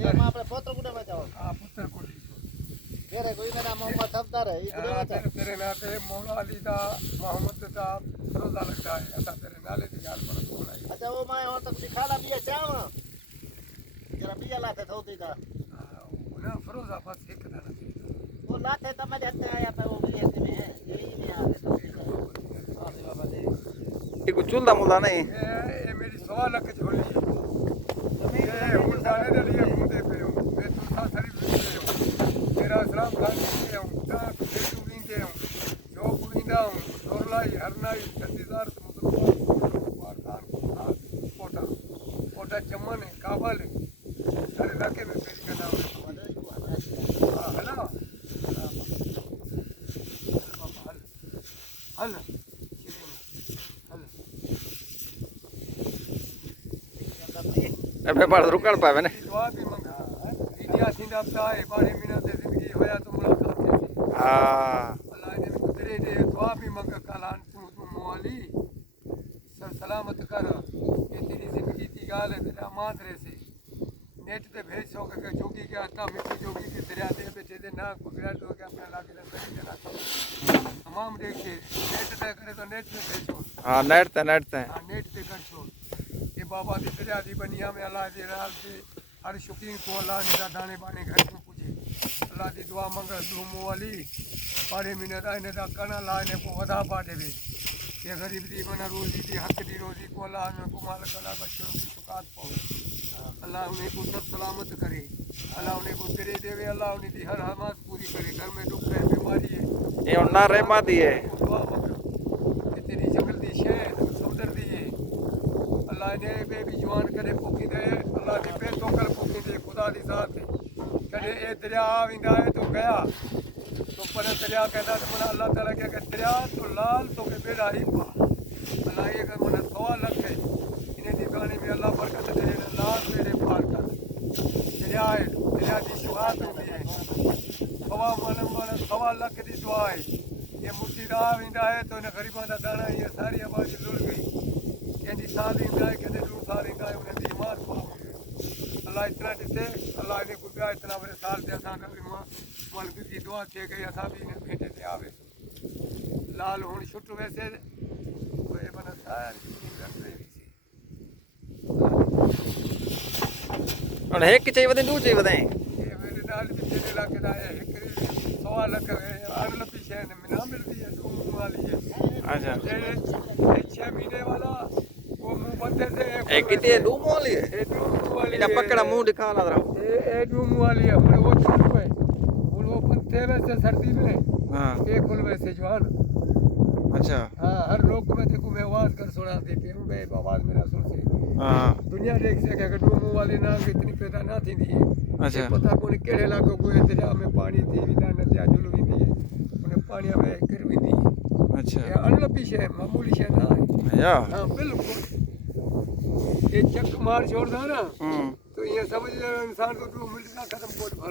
ये मां अपने पुत्र कुटे बचाओ हां पुत्र कोटी तेरे कोई मेरा मोहम्मद सफदर है ये कुटे बचा तेरे नाते मौला अली दा मोहम्मद दा रोजा लगता है असा तेरे नाले दी गाल पर बोलाई अच्छा वो मैं और तक दिखाला भी चावा जरा बिया लाते थोती दा ना फरोजा बस एक दाना वो लाते तो मैं हत्ते आया पे वो भी ऐसे में है यही में आ गए आसे बाबा दे ये कुछ चुलदा मुलदा नहीं ये मेरी 100 लाख झोली ये हूं जाने दे लिए घूमते पे हूं मैं तो सा शरीफ पे हूं तेरा सलाम खान के हूं ता तू विंदे हूं जो बुइंदा हूं दोरलाई हरनाई चंदीदार मुसलमान खान कोटा कोटा चमन है काबल है हर इलाके में मेरी का नाम है हेलो हेलो अबे बार रुकण पावे ने दुआ भी मंगा इंडिया सिंधा है बारे मिनट से जिंदगी होया तो मुलाकात थी हां अल्लाह ने कुदरे दे दुआ भी मंगा कालान तू मोली सर सलामत कर ये तेरी जिंदगी की गाल है तेरा मान रे से नेट पे भेज सो के जोगी के आता मिट्टी जोगी के दरिया दे बैठे दे ना पकड़ा तो के अपने लाके अंदर देना तमाम देखे नेट पे करे तो नेट पे भेजो हां नेट ते हां नेट पे कर छोड़ ये बाबा दी दरिया दी बनिया में अल्लाह दे राल से हर शुकीन को अल्लाह ने दाने बाने घर में पूजे अल्लाह दी दुआ मंग दुमो वाली पारे मिने दा ने दा कना ला ने को वदा पा देवे ये गरीब दी बना रोजी दी हक दी रोजी को अल्लाह ने को माल कला बच्चों की शुकात पावे अल्लाह उन्हें को सब सलामत करे अल्लाह उन्हें को तेरे देवे अल्लाह उन्हें दी हर हमास पूरी करे घर में दुख है बीमारी है ये ना रहमा दी है दुआ मंग ये तेरी जंगल दी शहर समुद्र दी है अल्लाह ने बेबी जवान करे पोकी दे अल्लाह ने पे तो कर पोकी दे खुदा दी जात है कदे ए दरिया आविंदा है तो गया तो पर दरिया कहता तो मना अल्लाह ताला के अगर दरिया तो लाल तो के बेड़ा ही पा अल्लाह ये कर मना 100 लाख है इन्हें दीवाने में अल्लाह बरकत दे लाल मेरे पार कर दरिया दी शुगात होती है सवा मन 100 लाख दी दुआ है ये मुर्दी दा आविंदा है तो ने गरीबां दा दाना ये सारी आबादी लुट गई कहती साल इंदा है कहते 2 साल इंदा है उन्हें दी ईमान पाओ अल्लाह इतना दिते अल्लाह ने कुछ इतना बड़े साल दे असा मालिक की दुआ थे गई असा भी ने भेटे ते आवे लाल हुन छुट वैसे कोई बना सारी लग रही और एक चाहिए वदे दू चाहिए वदे ये मेरे नाल भी तेरे इलाके दा है एक 100 लाख अगल पीछे ने मिला मिलती है तुम वाली है अच्छा ये 6 महीने वाला वो मुंह बंदे से एक कितने दू मोली है ये डूम वाली इना पकड़ा मुंह दिखा ला जरा ये डूम वाली है हमने वो चालू है वो पत्ते वैसे सर्दी में हां एक फुल वैसे जवान अच्छा हाँ हर लोग में देखो मैं आवाज कर सुना देती हूँ मैं आवाज मेरा सुन से हां दुनिया देख सके अगर डूम वाली नाम इतनी पैदा ना थी दी अच्छा पता कोई केड़े इलाके को दरिया में पानी थी विदा नदिया जुल भी दी उन्हें पानी में गिर भी दी अच्छा ये अनल पीछे मामूली शे ना है या हाँ बिल्कुल ये चक मार छोड़ दो ना हम्म तो ये समझ इंसान को 2 मिनट का खत्म कोट भर